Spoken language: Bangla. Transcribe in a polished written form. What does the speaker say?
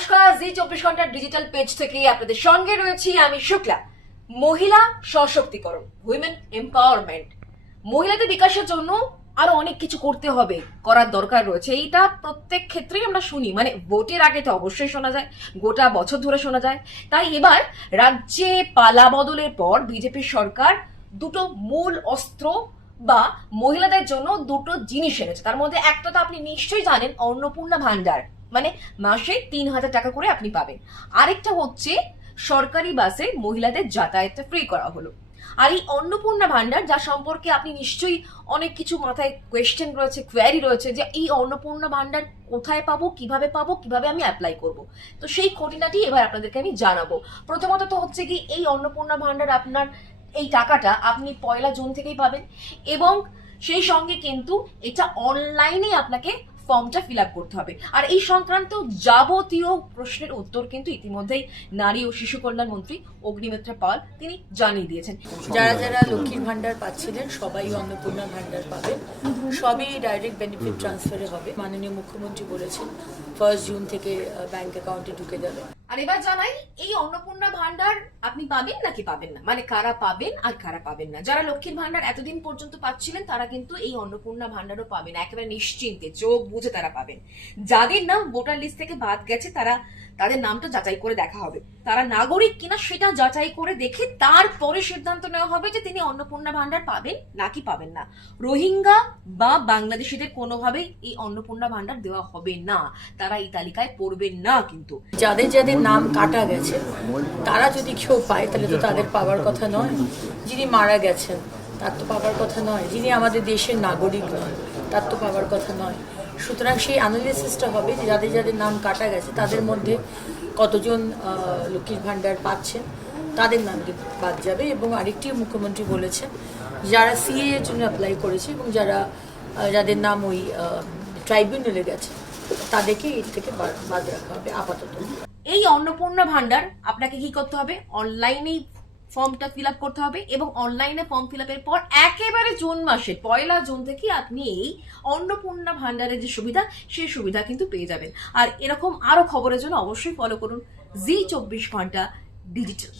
নমস্কার, জি 24 ঘন্টার ডিজিটাল পেজ থেকে আপনাদের সঙ্গে রয়েছি আমি শুক্লা। মহিলা সশক্তিকরণ, উইমেন এম্পাওয়ারমেন্ট, মহিলাদের বিকাশের জন্য আরো অনেক কিছু করতে হবে, করার দরকার রয়েছে। এইটা প্রত্যেক ক্ষেত্রেই আমরা শুনি, মানে ভোটের আগে তো অবশ্যই শোনা যায়, গোটা বছর ধরে শোনা যায়। তাই এবার রাজ্যে পালা বদলের পর বিজেপি সরকার দুটো মূল অস্ত্র বা মহিলাদের জন্য দুটো জিনিস এনেছে। তার মধ্যে একটা তো আপনি নিশ্চয়ই জানেন, অন্নপূর্ণা ভান্ডার, মানে মাসে 3,000 টাকা করে আপনি পাবেন। আরেকটা হচ্ছে সরকারি বাসে মহিলাদের যাতায়াতটা ফ্রি করা হলো। আর এই অন্নপূর্ণা ভান্ডার, যা সম্পর্কে আপনি নিশ্চয়ই অনেক কিছু মাথায় কোয়েশ্চেন রয়েছে, কোয়ারি রয়েছে, যে এই অন্নপূর্ণা ভান্ডার কোথায় পাবো, কিভাবে আমি অ্যাপ্লাই করব। তো সেই খুঁটিনাটি এবার আপনাদেরকে আমি জানাবো। প্রথমত তো হচ্ছে কি, এই অন্নপূর্ণা ভান্ডার আপনার এই টাকাটা আপনি 1 জুন থেকেই পাবেন, এবং সেই সঙ্গে কিন্তু এটা অনলাইনে আপনাকে ফর্মটা ফিল আপ করতে হবে। আর এই সংক্রান্ত যাবতীয় প্রশ্নের উত্তর কিন্তু ইতিমধ্যেই নারী ও শিশু কল্যাণ মন্ত্রী অগ্নিমিত্রা পাল তিনি জানিয়ে দিয়েছেন। যারা যারা লক্ষ্মীর ভান্ডার পাচ্ছিলেন সবাই অন্নপূর্ণা ভান্ডার পাবেন, সবই ডাইরেক্ট বেনিফিট ট্রান্সফারে হবে। মাননীয় মুখ্যমন্ত্রী বলেছেন 1 জুন থেকে ব্যাংক অ্যাকাউন্টে ঢুকে যাবে। আর এবার জানাই, এই অন্নপূর্ণা ভান্ডার আপনি পাবেন নাকি পাবেন না, মানে কারা পাবেন আর কারা পাবেন না। যারা লক্ষ্মীর ভান্ডার এতদিন পর্যন্ত পাচ্ছিলেন তারা কিন্তু এই অন্নপূর্ণা ভান্ডারও পাবেন, একেবারে নিশ্চিন্তে চোখ বুঝে তারা পাবেন। যাদের নাম ভোটার লিস্ট থেকে বাদ গেছে তাদের নামটা যাচাই করে দেখা হবে, তারা নাগরিক কিনা সেটা যাচাই করে দেখে তারপরে সিদ্ধান্ত নেওয়া হবে যে তিনি অন্নপূর্ণা ভান্ডার পাবেন নাকি পাবেন না। রোহিঙ্গা বা বাংলাদেশিদের কোনোভাবেই এই অন্নপূর্ণা ভান্ডার দেওয়া হবে না, তারা এই তালিকায় পড়বেন না। কিন্তু যাদের যাদের নাম কাটা গেছে তারা যদি কেউ পায় তাহলে তো তাদের পাওয়ার কথা নয়। যিনি মারা গেছেন তার তো পাওয়ার কথা নয়, যিনি আমাদের দেশের নাগরিক নয় তার তো পাওয়ার কথা নয়। সুতরাং সেই অ্যানালিসিসটা হবে যে যাদের যাদের নাম কাটা গেছে তাদের মধ্যে কতজন লক্ষ্মীর ভান্ডার পাচ্ছেন, তাদের নাম বাদ যাবে। এবং আরেকটি মুখ্যমন্ত্রী বলেছেন, যারা সিএ এর জন্য অ্যাপ্লাই করেছে এবং যাদের নাম ওই ট্রাইব্যুনালে গেছে তাদেরকে এর থেকে বাদ রাখা হবে আপাতত। এই অন্নপূর্ণা ভান্ডার আপনাকে কি করতে হবে, অনলাইনেই ফর্মটা ফিল আপ করতে হবে, এবং অনলাইনে ফর্ম ফিল আপের পর একেবারে জুন মাসে 1 জুন থেকে আপনি এই অন্নপূর্ণা ভান্ডারের যে সুবিধা, সেই সুবিধা কিন্তু পেয়ে যাবেন। আর এরকম আরো খবরের জন্য অবশ্যই ফলো করুন জি 24 ঘন্টা ডিজিটাল।